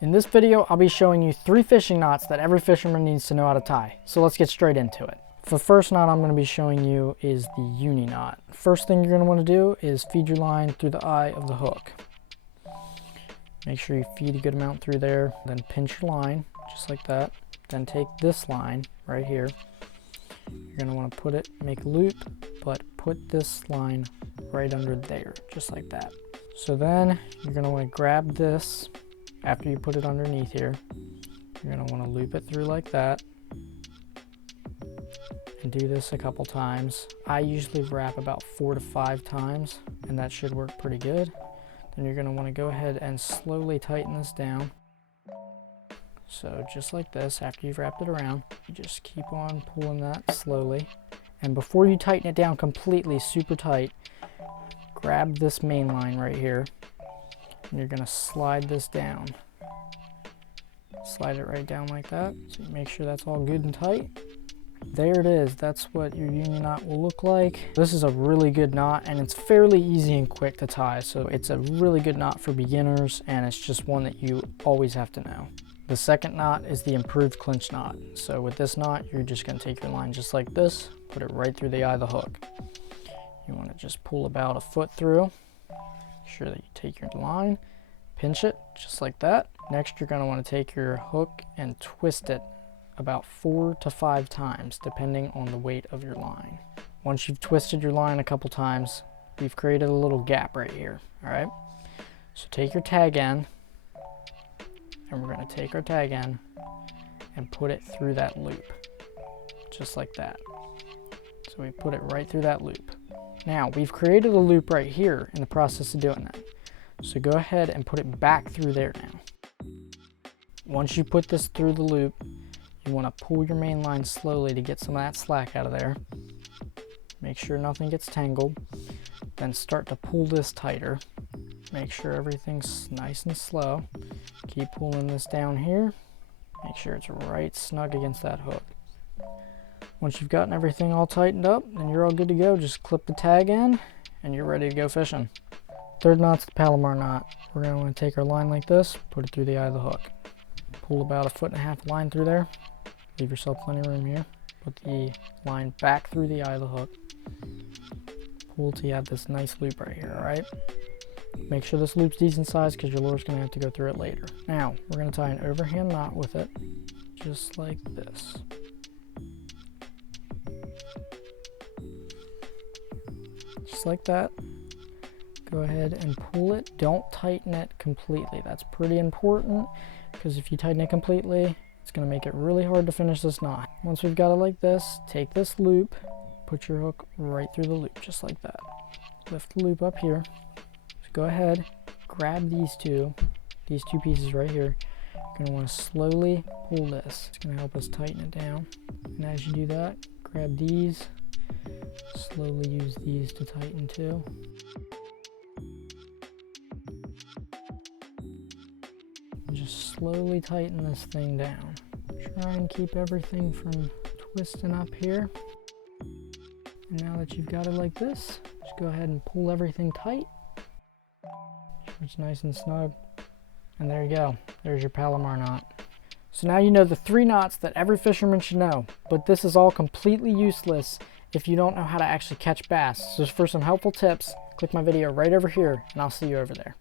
In this video, I'll be showing you 3 fishing knots that every fisherman needs to know how to tie. So let's get straight into it. The first knot I'm going to be showing you is the uni knot. First thing you're going to want to do is feed your line through the eye of the hook. Make sure you feed a good amount through there, then pinch your line just like that. Then take this line right here. You're going to want to put it, make a loop, but put this line right under there, just like that. So then you're going to want to grab this. After you put it underneath here, you're going to want to loop it through like that and do this a couple times. I usually wrap about 4 to 5 times, and that should work pretty good. Then you're going to want to go ahead and slowly tighten this down. So just like this, after you've wrapped it around, you just keep on pulling that slowly. And before you tighten it down completely, super tight, grab this main line right here. And you're going to slide this down. Slide it right down like that. So you make sure that's all good and tight. There it is. That's what your uni knot will look like. This is a really good knot, and it's fairly easy and quick to tie. So it's a really good knot for beginners, and it's just one that you always have to know. The second knot is the improved clinch knot. So with this knot, you're just going to take your line just like this, put it right through the eye of the hook. You want to just pull about a foot through. Make sure that you take your line, pinch it just like that. Next, you're going to want to take your hook and twist it about 4 to 5 times, depending on the weight of your line. Once you've twisted your line a couple times, we've created a little gap right here. All right. So take your tag end, and we're going to take our tag end and put it through that loop, just like that. So we put it right through that loop. Now, we've created a loop right here in the process of doing that. So go ahead and put it back through there now. Once you put this through the loop, you want to pull your main line slowly to get some of that slack out of there. Make sure nothing gets tangled. Then start to pull this tighter. Make sure everything's nice and slow. Keep pulling this down here. Make sure it's right snug against that hook. Once you've gotten everything all tightened up, then you're all good to go. Just clip the tag in and you're ready to go fishing. Third knot's the Palomar knot. We're going to want to take our line like this, put it through the eye of the hook. Pull about 1.5 feet line through there. Leave yourself plenty of room here. Put the line back through the eye of the hook. Pull till you have this nice loop right here, alright? Make sure this loop's decent size because your lure's going to have to go through it later. Now, we're going to tie an overhand knot with it, just like this. Just like that. Go ahead and pull it. Don't tighten it completely. That's pretty important because if you tighten it completely, it's going to make it really hard to finish this knot. Once we've got it like this, take this loop, put your hook right through the loop, just like that. Lift the loop up here. So go ahead, grab these two pieces right here. You're going to want to slowly pull this. It's going to help us tighten it down. And as you do that, grab these. Slowly use these to tighten too. Just slowly tighten this thing down. Try and keep everything from twisting up here. And now that you've got it like this, just go ahead and pull everything tight. So it's nice and snug. And there you go. There's your Palomar knot. So now you know the 3 knots that every fisherman should know, but this is all completely useless if you don't know how to actually catch bass. So for some helpful tips, click my video right over here and I'll see you over there.